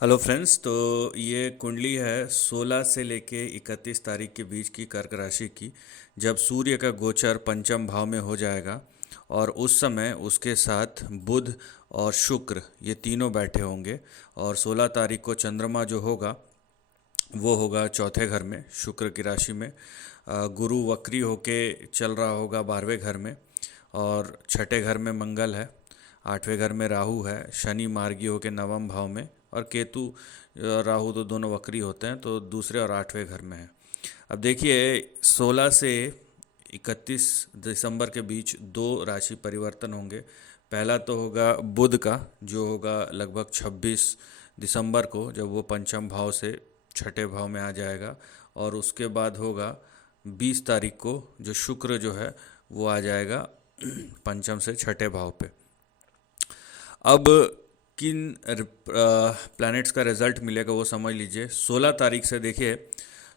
Hello friends. तो ये कुंडली है 16 से लेके 31 तारीख के बीच की कर्क राशि की, जब सूर्य का गोचर पंचम भाव में हो जाएगा और उस समय उसके साथ बुध और शुक्र ये तीनों बैठे होंगे। और 16 तारीख को चंद्रमा जो होगा वो होगा चौथे घर में शुक्र की राशि में। गुरु वक्री होके चल रहा होगा 12वें घर में, और छठे घर में मंगल है, 8वें घर में राहु है, शनि मार्गी होके नवम भाव में, और केतु राहु तो दोनों वक्री होते हैं तो दूसरे और 8वें घर में है। अब देखिए 16 से 31 दिसंबर के बीच दो राशि परिवर्तन होंगे। पहला तो होगा बुध का, जो होगा लगभग 26 दिसंबर को, जब वो पंचम भाव से छठे भाव में आ जाएगा। और उसके बाद होगा 20 तारीख को, जो शुक्र जो है वो आ जाएगा पंचम से छठे भाव पे। अब किन प्लैनेट्स का रिजल्ट मिलेगा वो समझ लीजिए। 16 तारीख से देखिए,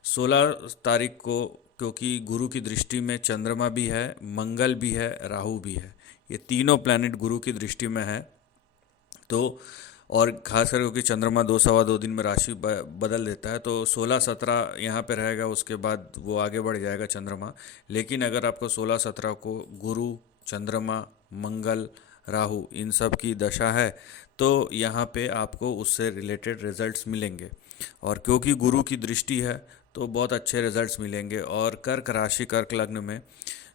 16 तारीख को क्योंकि गुरु की दृष्टि में चंद्रमा भी है, मंगल भी है, राहु भी है, ये तीनों प्लैनेट गुरु की दृष्टि में है। तो और खासकर क्योंकि चंद्रमा 2 सवा 2 दिन में राशि बदल देता है, तो 16 17 यहाँ पे रहेगा, उसके बाद वो आगे बढ़ जाएगा चंद्रमा। लेकिन अगर आपको 16 17 को गुरु, चंद्रमा, मंगल, राहु इन सब की दशा है तो यहाँ पे आपको उससे रिलेटेड रिजल्ट्स मिलेंगे। और क्योंकि गुरु की दृष्टि है तो बहुत अच्छे रिजल्ट्स मिलेंगे। और कर्क राशि, कर्क लग्न में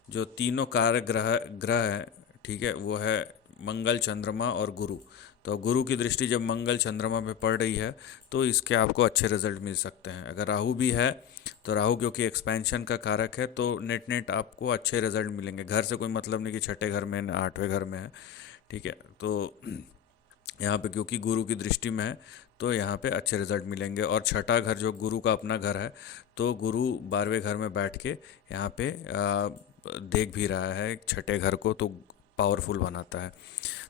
जो तीनों कारक ग्रह ग्रह हैं, ठीक है, वो है मंगल, चंद्रमा और गुरु। तो गुरु की दृष्टि जब मंगल चंद्रमा पे पड़ रही है तो इसके आपको अच्छे रिजल्ट मिल सकते हैं। अगर राहु भी है तो राहु क्योंकि एक्सपेंशन का कारक है तो नेट नेट आपको अच्छे रिजल्ट मिलेंगे। घर से कोई मतलब नहीं कि छठे घर में 8वें घर में है, ठीक है। तो यहाँ पे क्योंकि गुरु की दृष्टि में है तो यहाँ पे अच्छे रिजल्ट मिलेंगे। और छठा घर जो गुरु का अपना घर है, तो गुरु 12वें घर में बैठ के यहाँ पे देख भी रहा है छठे घर को, तो पावरफुल बनाता है।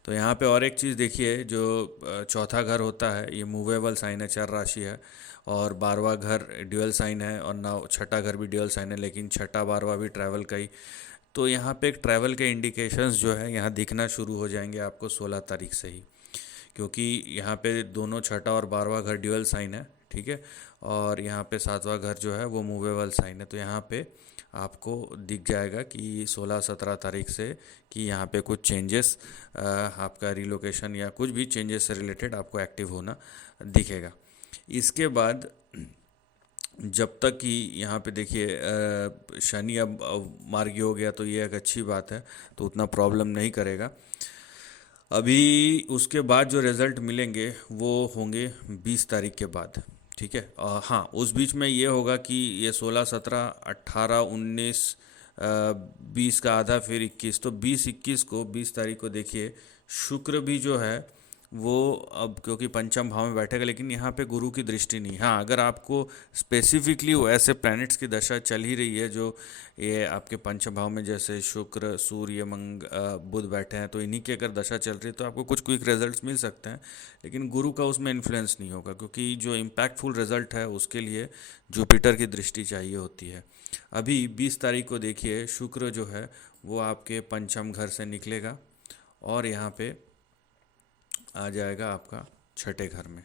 तो यहाँ पे और एक चीज़ देखिए, जो चौथा घर होता है ये मूवेबल साइन है, चर राशि है। और 12वां घर ड्यूअल साइन है, और ना छठा घर भी ड्यूअल साइन है, लेकिन छठा 12वां भी ट्रैवल का ही। तो यहाँ पे एक ट्रैवल के इंडिकेशंस जो है यहाँ दिखना शुरू हो जाएंगे आपको 16 तारीख से ही, क्योंकि यहाँ पे दोनों छठा और 12वां घर ड्यूअल साइन है, ठीक है। और यहाँ पे 7वां घर जो है वो मूवेबल साइन है। तो यहाँ पे आपको दिख जाएगा कि 16 17 तारीख से कि यहाँ पे कुछ चेंजेस, आपका रिलोकेशन या कुछ भी चेंजेस से रिलेटेड आपको एक्टिव होना दिखेगा। इसके बाद जब तक कि यहाँ पे देखिए शनि अब मार्गी हो गया तो ये एक अच्छी बात है, तो उतना प्रॉब्लम नहीं करेगा। अभी उसके बाद जो रिज़ल्ट मिलेंगे वो होंगे 20 तारीख के बाद, ठीक है। हाँ, उस बीच में ये होगा कि ये 16 17 18 19 20 का आधा, फिर 21, तो 20 21 को 20 तारीख को देखिए शुक्र भी जो है वो अब क्योंकि पंचम भाव में बैठेगा, लेकिन यहाँ पे गुरु की दृष्टि नहीं। हाँ, अगर आपको स्पेसिफिकली वो ऐसे प्लैनेट्स की दशा चल ही रही है जो ये आपके पंचम भाव में, जैसे शुक्र, सूर्य, बुध बैठे हैं, तो इन्हीं की अगर दशा चल रही है तो आपको कुछ क्विक रिजल्ट्स मिल सकते हैं। लेकिन गुरु का उसमें इन्फ्लुएंस नहीं होगा, क्योंकि जो इम्पैक्टफुल रिजल्ट है उसके लिए जुपिटर की दृष्टि चाहिए होती है। अभी 20 तारीख को देखिए शुक्र जो है वो आपके पंचम घर से निकलेगा और यहाँ पे आ जाएगा आपका छठे घर में।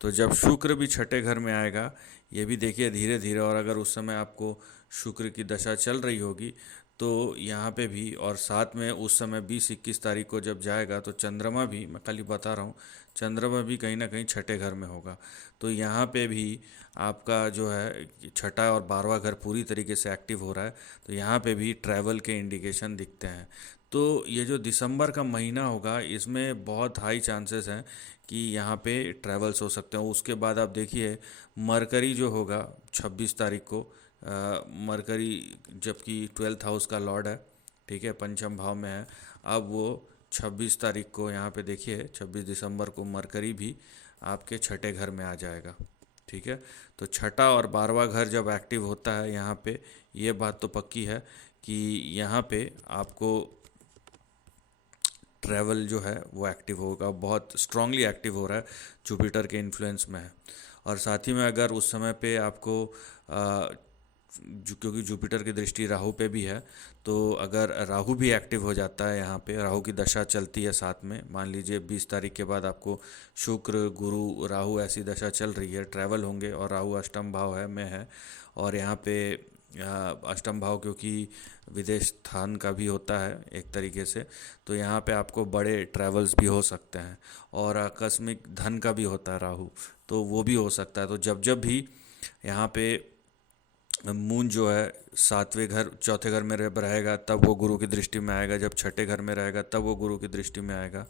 तो जब शुक्र भी छठे घर में आएगा, ये भी देखिए धीरे धीरे, और अगर उस समय आपको शुक्र की दशा चल रही होगी तो यहाँ पे भी, और साथ में उस समय 20 21 तारीख को जब जाएगा तो चंद्रमा भी, मैं खाली बता रहा हूँ, चंद्रमा भी कहीं ना कहीं छठे घर में होगा। तो यहाँ पे भी आपका जो है छठा और 12वां घर पूरी तरीके से एक्टिव हो रहा है, तो यहाँ पे भी ट्रैवल के इंडिकेशन दिखते हैं। तो ये जो दिसंबर का महीना होगा इसमें बहुत हाई चांसेस हैं कि यहाँ पे ट्रैवल्स हो सकते हैं। उसके बाद आप देखिए मरकरी जो होगा 26 तारीख को, मरकरी जबकि 12th हाउस का लॉर्ड है, ठीक है, पंचम भाव में है। अब वो 26 तारीख को यहाँ पे देखिए 26 दिसंबर को मरकरी भी आपके छठे घर में आ जाएगा, ठीक है। तो छठा और 12वां घर जब एक्टिव होता है यहाँ पे, ये बात तो पक्की है कि यहाँ पे आपको ट्रैवल जो है वो एक्टिव होगा, बहुत स्ट्रांगली एक्टिव हो रहा है, जुपिटर के इन्फ्लुएंस में है। और साथ ही में अगर उस समय पे आपको क्योंकि जुपिटर की दृष्टि राहु पे भी है, तो अगर राहु भी एक्टिव हो जाता है यहाँ पे, राहु की दशा चलती है साथ में, मान लीजिए 20 तारीख के बाद आपको शुक्र गुरु राहु ऐसी दशा चल रही है, ट्रैवल होंगे, और राहु अष्टम भाव है में है, और यहाँ पे अष्टम भाव क्योंकि विदेश स्थान का भी होता है एक तरीके से, तो यहाँ पे आपको बड़े ट्रैवल्स भी हो सकते हैं, और आकस्मिक धन का भी होता है राहु, तो वो भी हो सकता है। तो जब जब भी यहाँ पे मून जो है सातवें घर चौथे घर में रहेगा तब वो गुरु की दृष्टि में आएगा, जब छठे घर में रहेगा तब वो गुरु की दृष्टि में आएगा,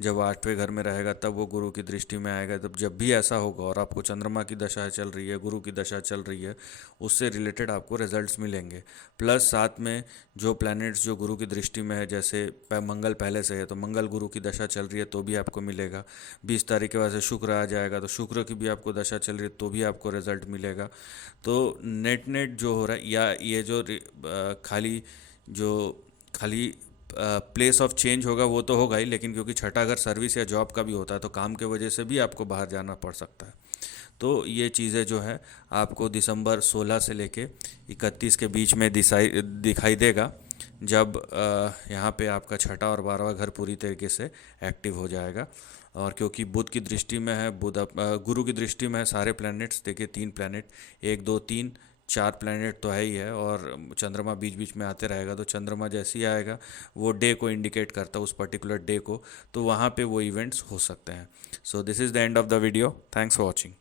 जब आठवें घर में रहेगा तब वो गुरु की दृष्टि में आएगा। तब जब भी ऐसा होगा और आपको चंद्रमा की दशा चल रही है, गुरु की दशा चल रही है, उससे रिलेटेड आपको रिजल्ट्स मिलेंगे। प्लस साथ में जो प्लैनेट्स जो गुरु की दृष्टि में है, जैसे मंगल पहले से है तो मंगल गुरु की दशा चल रही है तो भी आपको मिलेगा। 20 तारीख के बाद से शुक्र आ जाएगा तो शुक्र की भी आपको दशा चल रही है तो भी आपको रिजल्ट मिलेगा। तो नेट नेट जो हो रहा है, या ये जो खाली प्लेस ऑफ चेंज होगा वो तो होगा ही, लेकिन क्योंकि छठा घर सर्विस या जॉब का भी होता है तो काम के वजह से भी आपको बाहर जाना पड़ सकता है। तो ये चीज़ें जो है आपको दिसंबर 16 से लेके 31 के बीच में दिखाई देगा, जब यहाँ पे आपका छठा और 12वां घर पूरी तरीके से एक्टिव हो जाएगा। और क्योंकि बुध की दृष्टि में है, गुरु की दृष्टि में है सारे प्लैनेट्स, देखिए 3 प्लैनेट, 1 2 3 4 प्लैनेट तो है ही है, और चंद्रमा बीच बीच में आते रहेगा, तो चंद्रमा जैसे ही आएगा वो डे को इंडिकेट करता है, उस पर्टिकुलर डे को, तो वहाँ पे वो इवेंट्स हो सकते हैं। So this is the end of the video, thanks for watching.